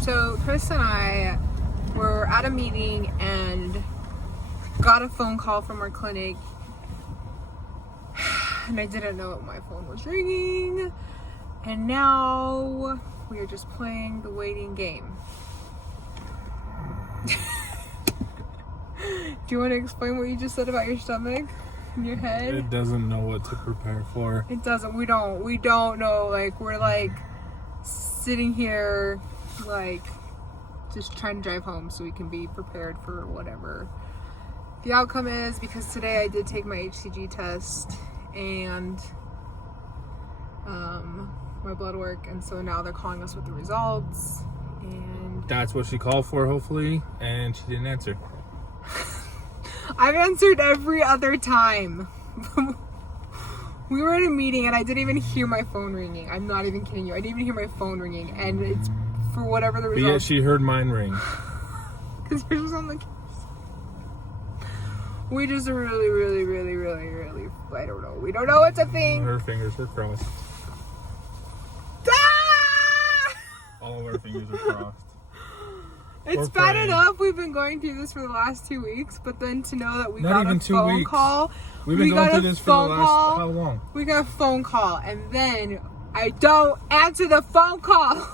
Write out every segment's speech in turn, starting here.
So Chris and I were at a meeting and got a phone call from our clinic, and I didn't know my phone was ringing, and now we are just playing the waiting game. Do you want to explain what you just said about your stomach and your head? It doesn't know what to prepare for. It doesn't. We don't know. Like, we're like sitting here, like, just trying to drive home so we can be prepared for whatever the outcome is, because today I did take my HCG test and my blood work, and so now they're calling us with the results, and That's what she called for, hopefully, and she didn't answer. I've answered every other time. We were in a meeting and I didn't even hear my phone ringing. I'm not even kidding you. I didn't even hear my phone ringing, and it's for whatever the But result. yet she heard mine ring. Because yours was on the case. We just really, I don't know. We don't know what's a thing. Her fingers were crossed. Ah! All of our fingers were crossed. It's We're bad praying. enough we've been going through this for the last 2 weeks, but then to know that we Not got even a 2 phone weeks. call. We've been going through this for the last, how long? We got a phone call, and then I don't answer the phone call.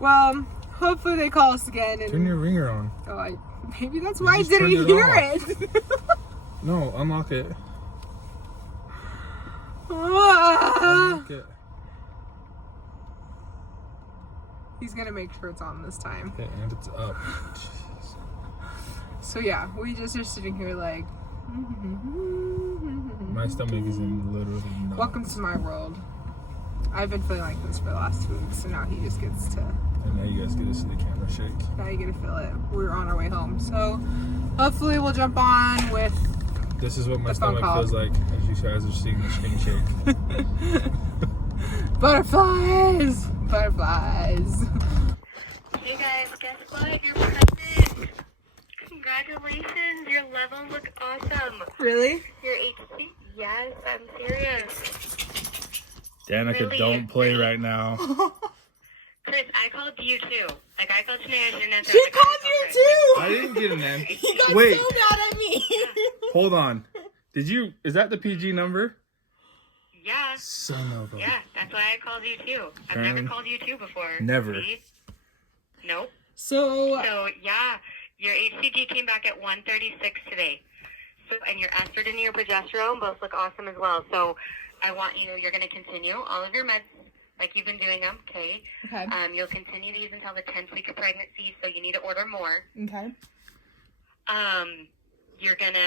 Well, hopefully they call us again. And Turn your ringer on. maybe that's You why I just didn't turned it hear off. it. No, unlock it. Ah. Unlock it. He's gonna make sure it's on this time. Okay, and it's up. Jeez. So yeah, we just are sitting here like. My stomach is in literally knots. Welcome to my world. I've been feeling like this for the last 2 weeks, so now he just gets to. And now you guys get to see the camera shake. Now you get to feel it. We're on our way home, so hopefully we'll jump on with. This is what my The phone stomach call. feels like as you guys are seeing the screen shake. Butterflies! Butterflies! Hey guys, guess what? You're pregnant! Congratulations, your levels look awesome. Really? Your HC? Yes, I'm serious. Danica, Really? don't play right now. Chris, I called you too. Like, I called Shanae, I didn't answer. She I was like, called I'm you gonna call I too! didn't get an answer. He got Wait, so mad at me! hold on. Is that the PG number? Chris. Yeah, Son of a... yeah, that's why I called you too. I've never called you too before. Never. See? Nope. So, So, yeah, your HCG came back at 136 today. So, and your estrogen and your progesterone both look awesome as well. So, you're going to continue all of your meds like you've been doing them, okay? okay. You'll continue these until the 10th week of pregnancy, so you need to order more. Okay.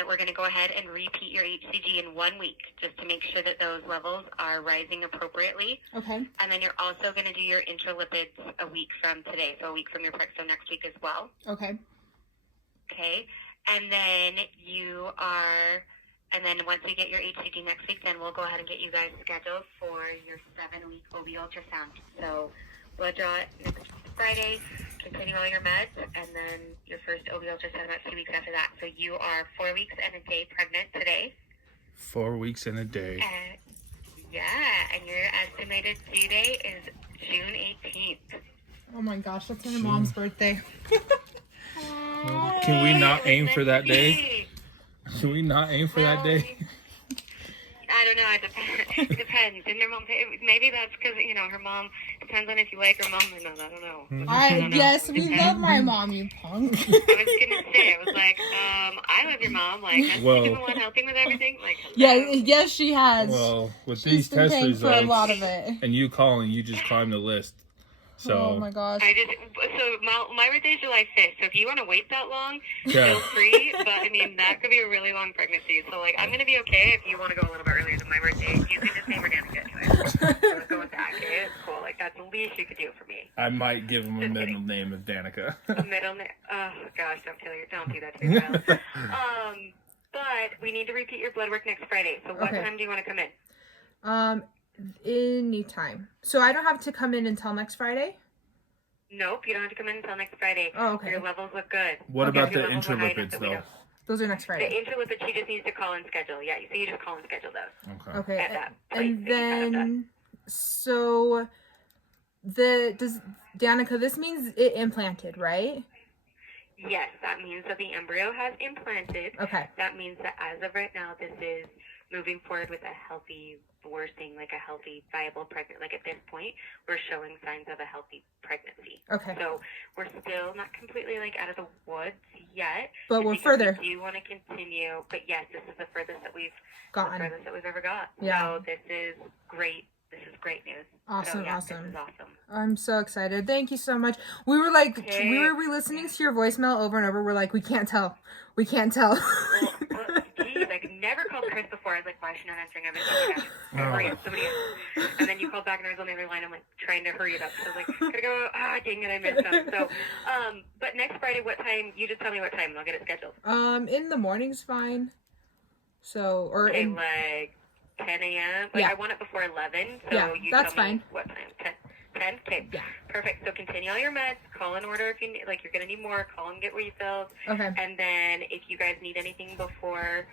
We're gonna go ahead and repeat your HCG in 1 week, just to make sure that those levels are rising appropriately. Okay. And then you're also gonna do your intralipids a week from today, so a week from your preg, so next week as well. Okay. Okay. And then once we get your HCG next week, then we'll go ahead and get you guys scheduled for your 7-week OB ultrasound. So we'll draw it next Friday, continue all your meds, and then your first OB ultrasound about 2 weeks after that. So you are 4 weeks and a day pregnant today. 4 weeks and a day. And your estimated due date is June 18th. Oh my gosh, that's my mom's birthday. Can we not It was aim meant for to that day? be. Can we not aim for that day? I don't know. It depends. And her mom, maybe that's because, her mom, depends on if you like her mom or not. I don't know. Yes, we love my mom, you punk. I was going to say, I was like, I love your mom. Like, has she been the one helping with everything? Like, hello. Yes, she has. Well, with She's these been test paying for a lot results of it. and you calling, you just climbed the list. So, Oh my gosh. My birthday is July 5th, so if you want to wait that long, Yeah. feel free, but I mean, that could be a really long pregnancy, so like, I'm going to be okay if you want to go a little bit earlier than my birthday. You can just name her Danica anyway. So let's go with that, okay? It's cool, like, that's the least you could do for me. I might give him a Just middle kidding. name of Danica. A middle name, oh gosh, don't do that to your child. But we need to repeat your blood work next Friday, so what Okay. time do you want to come in? Anytime. So I don't have to come in until next Friday? Nope, you don't have to come in until next Friday. Oh, okay. Your levels look good. What Okay. about the Your levels were high enough intralipids, that we though? don't- Those are next The Friday. intralipid, she just needs to call and schedule. Yeah, so you just call and schedule those. Okay. Okay. At that And place that you had then So Danica, this means it implanted, right? Yes, that means that the embryo has implanted. Okay. That means that as of right now, this is moving forward with a healthy, we're seeing like a healthy, viable pregnant. Like at this point, we're showing signs of a healthy pregnancy. Okay. So we're still not completely like out of the woods yet. But we're further. We do want to continue, but yes, this is the furthest that we've ever got. Yeah. So this is great. This is great news. Awesome, so, yeah, awesome. This is awesome. I'm so excited. Thank you so much. We were like, we were re-listening to your voicemail over and over. We're like, we can't tell. We can't tell. Well, geez, I never called Chris before. I was like, why is she not answering? Hurry up, somebody else. And then you called back and I was on the other line. I'm like, trying to hurry it up. So I was like, gotta go. Dang it, I missed them. So, but next Friday, what time? You just tell me what time and I'll get it scheduled. In the morning's fine. So, or okay, in... like 10 a.m.? Like, yeah. I want it before 11, so yeah, you that's tell me fine. what time? 10? Okay. Yeah. Perfect. So continue all your meds. Call in order if you need, like, you're going to need more. Call and get refills. Okay. And then if you guys need anything before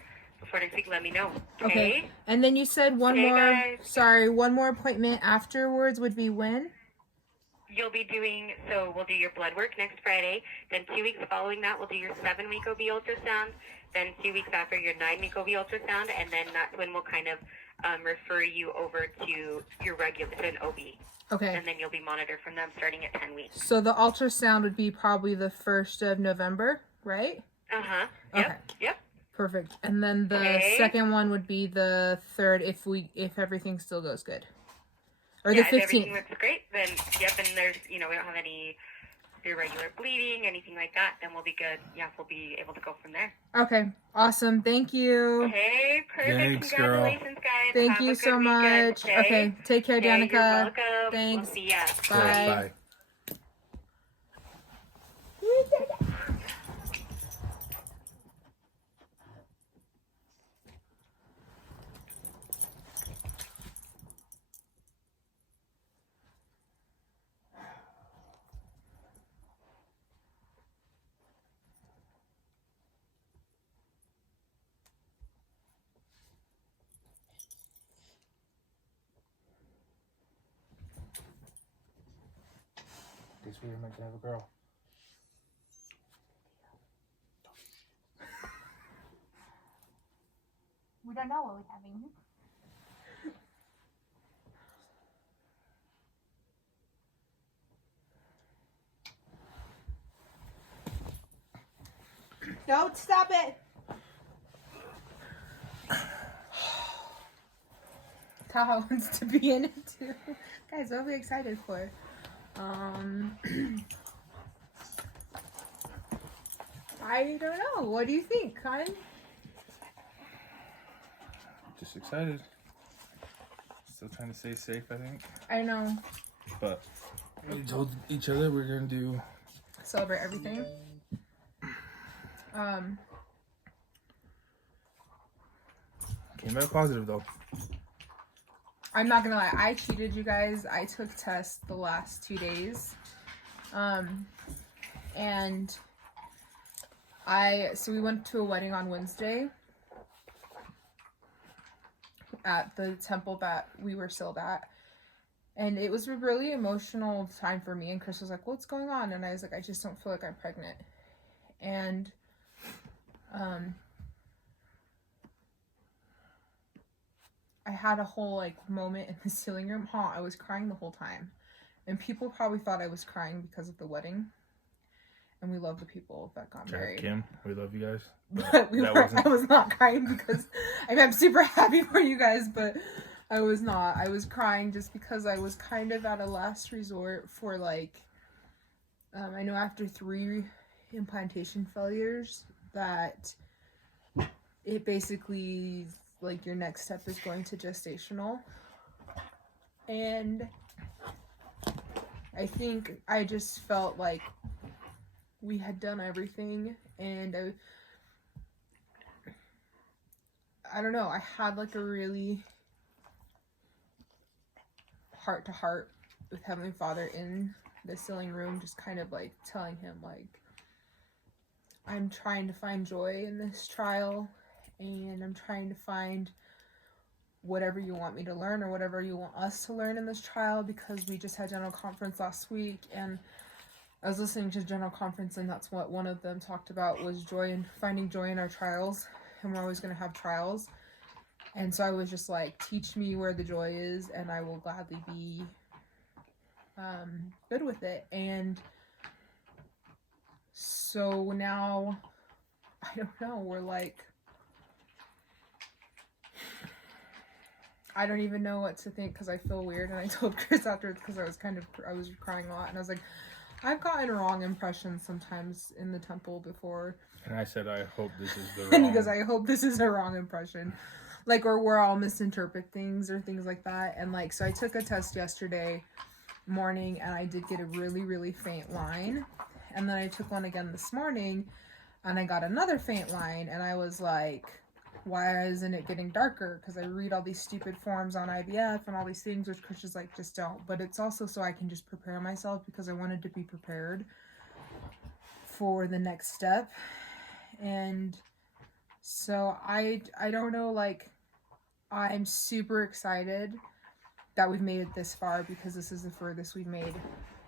next week, let me know. Okay? And then you said one more appointment afterwards would be when? You'll be doing, so we'll do your blood work next Friday. Then 2 weeks following that, we'll do your 7-week OB ultrasound. Then 2 weeks after, your 9-week OB ultrasound. And then that's when we'll kind of refer you over to your regular, to an OB. Okay. And then you'll be monitored from them starting at 10 weeks. So the ultrasound would be probably the 1st of November, right? Uh-huh. Okay. Yep. Perfect. And then the second one would be the 3rd if everything still goes good. Or the 15th. If everything looks great, then, and there's, we don't have any irregular bleeding, anything like that, then we'll be good. Yeah, we'll be able to go from there. Okay. Awesome. Thank you. Okay, perfect. Thanks, Congratulations, guys. Thank you so much. Okay. Take care, Danica. You're welcome. Thanks. We'll see ya. Bye. Bye. Guess we were meant to have a girl. We don't know what we're having. Don't stop it. Taha wants to be in it too. Guys, what are we excited for? I don't know. What do you think, Con? Just excited. Still trying to stay safe, I think. I know. But we told each other we're gonna do Celebrate everything. Came out positive though. I'm not gonna lie, I cheated, you guys. I took tests the last 2 days. And so we went to a wedding on Wednesday at the temple that we were sealed at. And it was a really emotional time for me. And Chris was like, what's going on? And I was like, I just don't feel like I'm pregnant. And, I had a whole moment in the sealing room. I was crying the whole time. And people probably thought I was crying because of the wedding. And we love the people that got married. Kim, we love you guys. But I was not crying because I'm super happy for you guys, but I was not. I was crying just because I was kind of at a last resort for I know after 3 implantation failures that it basically your next step is going to gestational. And I think I just felt like we had done everything, and I don't know, I had a really heart to heart with Heavenly Father in the sealing room, just kind of telling him I'm trying to find joy in this trial, and I'm trying to find whatever you want me to learn or whatever you want us to learn in this trial, because we just had general conference last week, and I was listening to general conference, and that's what one of them talked about was joy and finding joy in our trials, and we're always going to have trials. And so I was just like, teach me where the joy is, and I will gladly be good with it. And so now, I don't know, we're like, I don't even know what to think, because I feel weird. And I told Chris afterwards, because I was crying a lot, and I was like, I've gotten wrong impressions sometimes in the temple before. And I said, I hope this is the wrong. And he goes, I hope this is a wrong impression. Like, or where I'll misinterpret things or things like that. And like, so I took a test yesterday morning, and I did get a really, really faint line. And then I took one again this morning, and I got another faint line. And I was like, why isn't it getting darker? Because I read all these stupid forms on IVF and all these things, which Christian's like, just don't. But it's also so I can just prepare myself, because I wanted to be prepared for the next step. And so I don't know, like, I'm super excited that we've made it this far, because this is the furthest we've made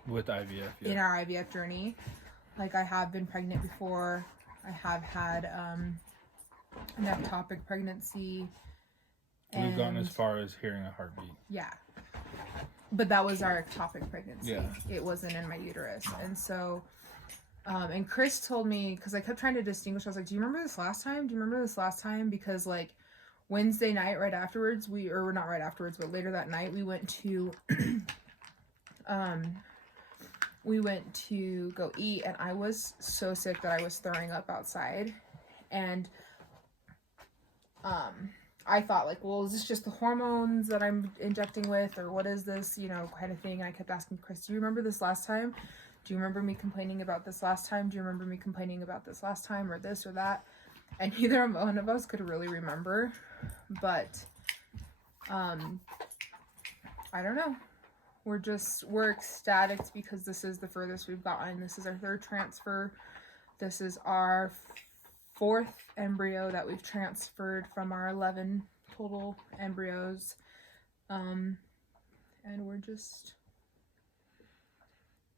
with IVF, yeah. In our IVF journey. Like, I have been pregnant before. I have had an ectopic pregnancy. We've gotten as far as hearing a heartbeat. Yeah. But that was our ectopic pregnancy. Yeah. It wasn't in my uterus. And so, and Chris told me, because I kept trying to distinguish, I was like, do you remember this last time? Do you remember this last time? Because, like, Wednesday night, right afterwards, or not right afterwards, but later that night, we went to, go eat, and I was so sick that I was throwing up outside. And, I thought, like, well, is this just the hormones that I'm injecting with, or what is this, you know, kind of thing. And I kept asking Chris, do you remember this last time? Do you remember me complaining about this last time? Do you remember me complaining about this last time, or this or that? And neither one of us could really remember. But, I don't know. We're ecstatic, because this is the furthest we've gotten. This is our 3rd transfer. This is our 4th embryo that we've transferred from our 11 total embryos. And we're just,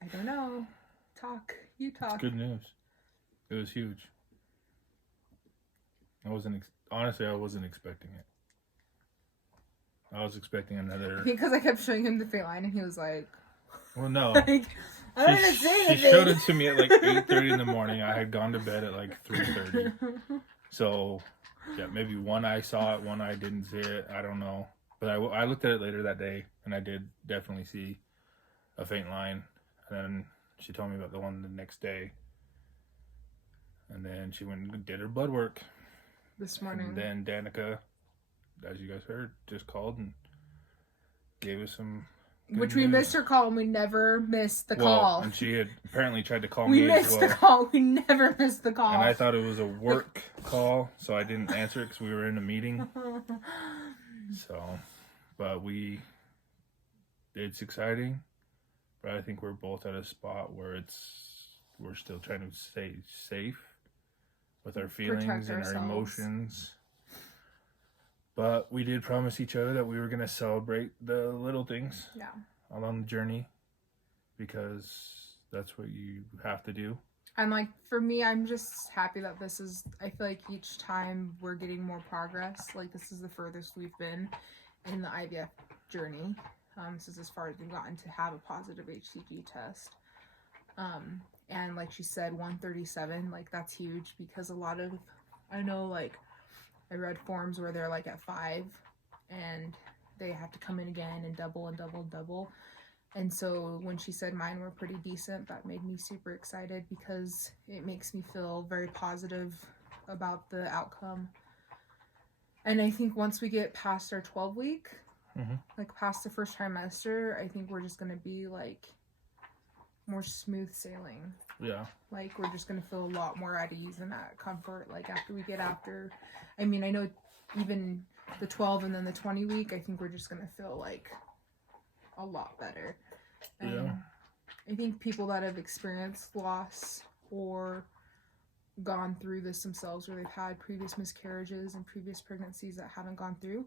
I don't know. You talk. Good news. It was huge. Honestly, I wasn't expecting it. I was expecting another. Because I kept showing him the faint line, and he was like, well, no. Like, I don't understand. She showed it to me at like 8:30 in the morning. I had gone to bed at like 3:30. So, yeah, maybe one eye saw it, one eye didn't see it. I don't know. But I looked at it later that day, and I did definitely see a faint line. And then she told me about the one the next day. And then she went and did her blood work. This morning. And then Danica, as you guys heard, just called and gave us some good Which we news. missed her call, and we never missed the call. And she had apparently tried to call We me as missed well. the call. We never missed the call. And I thought it was a work call, so I didn't answer it because we were in a meeting. So, but it's exciting, but I think we're both at a spot where we're still trying to stay safe with our feelings and our emotions. But we did promise each other that we were going to celebrate the little things along the journey, because that's what you have to do. And like, for me, I'm just happy that I feel like each time we're getting more progress. Like, this is the furthest we've been in the IVF journey. This is as far as we've gotten to have a positive HCG test. And like she said, 137, like, that's huge, because I know, like, I read forms where they're like at 5 and they have to come in again and double and double and double. And so when she said mine were pretty decent, that made me super excited, because it makes me feel very positive about the outcome. And I think once we get past our 12-week, like past the first trimester, I think we're just going to be like more smooth sailing. Yeah. Like, we're just going to feel a lot more at ease and at comfort. Like, I mean, I know even the 12 and then the 20 week, I think we're just going to feel like a lot better. And yeah. I think people that have experienced loss or gone through this themselves, where they've had previous miscarriages and previous pregnancies that haven't gone through,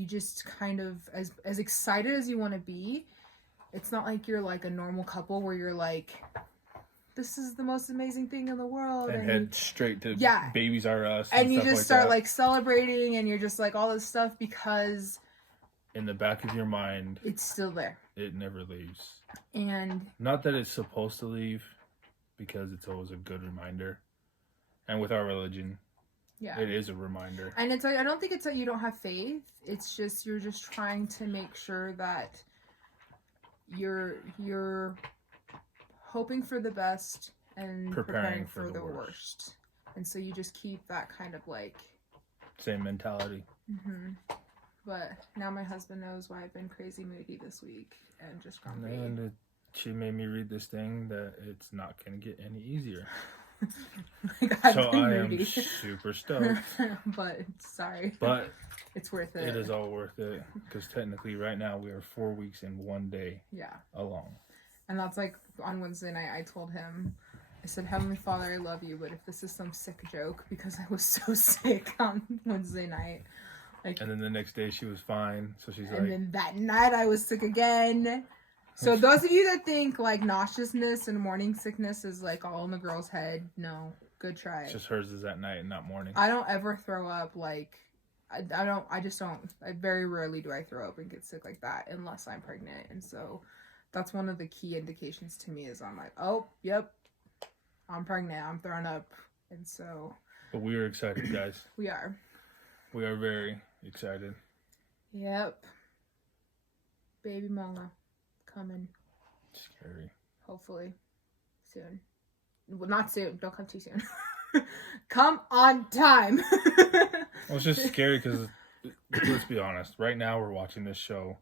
you just kind of, as excited as you want to be, it's not like you're like a normal couple where you're like, this is the most amazing thing in the world. And head straight to Babies R Us. And you just start like celebrating, and you're just like all this stuff, because in the back of your mind, it's still there. It never leaves. And not that it's supposed to leave, because it's always a good reminder. And with our religion, it is a reminder. And it's like, I don't think it's that you don't have faith. It's just, you're just trying to make sure that you're hoping for the best and preparing for the worst. And so you just keep that kind of like same mentality. But now my husband knows why I've been crazy moody this week and just grumpy. And she made me read this thing that it's not going to get any easier. So I am super stoked. But sorry. But it's worth it. It is all worth it, because technically right now we are 4 weeks and 1 day along. And that's like on Wednesday night I told him, I said, Heavenly Father, I love you, but if this is some sick joke, because I was so sick on Wednesday night. Like, and then the next day she was fine, so she's and then that night I was sick again. So those of you that think like nauseousness and morning sickness is like all in the girl's head, no, good try. It's just hers is at night and not morning. I don't ever throw up like, I very rarely do I throw up and get sick like that unless I'm pregnant. And so that's one of the key indications to me, is I'm like, oh, yep, I'm pregnant, I'm throwing up. And so. But we are excited, guys. We are. We are very excited. Yep. Baby mama coming. Scary. Hopefully. Soon. Well, not soon. Don't come too soon. Come on time. Well, it's just scary because, let's be honest, right now we're watching this show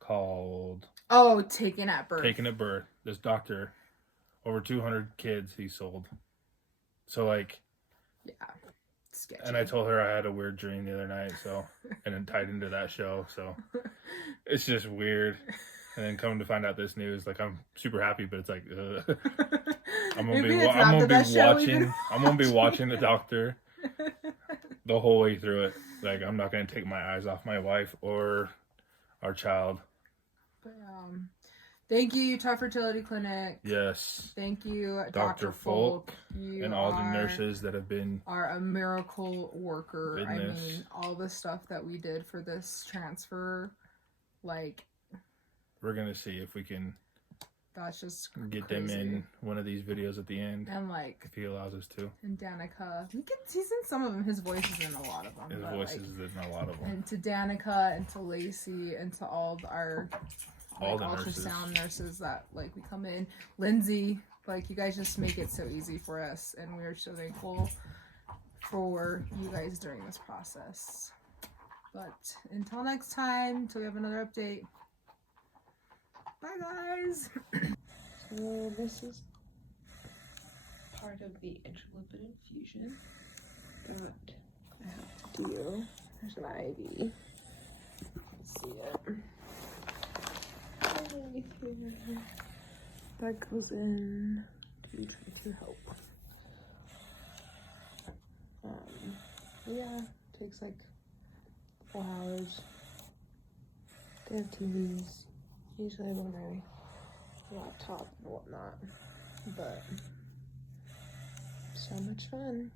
called... Oh, Taken at Birth. Taken at Birth. This doctor, over 200 kids he sold. So, like... Yeah. Sketchy. And I told her I had a weird dream the other night, so... And it tied into that show, so... It's just weird. And then coming to find out this news, like, I'm super happy, but it's like... I'm gonna be watching the doctor the whole way through it. Like, I'm not gonna take my eyes off my wife or our child. But, thank you, Utah Fertility Clinic. Yes. Thank you, Dr. Folk, and all the nurses that have been... are a miracle worker. Goodness. I mean, all the stuff that we did for this transfer, like... We're gonna see if we can... That's just get crazy. them in one of these videos at the end. And like, if he allows us to. And Danica, he's in some of them. His voice is in a lot of them. His voice is in a lot of them. And to Danica, and to Lacey, and to all our all the ultrasound nurses that like we come in. Lindsay, like you guys just make it so easy for us, and we are so thankful for you guys during this process. But until next time, until we have another update. Bye, guys. So this is part of the intralipid infusion that I have to do. There's an IV. Let's see it. Right here. That goes in to try to help. Yeah, takes like 4 hours. They have TVs. Usually when my laptop and whatnot, but so much fun.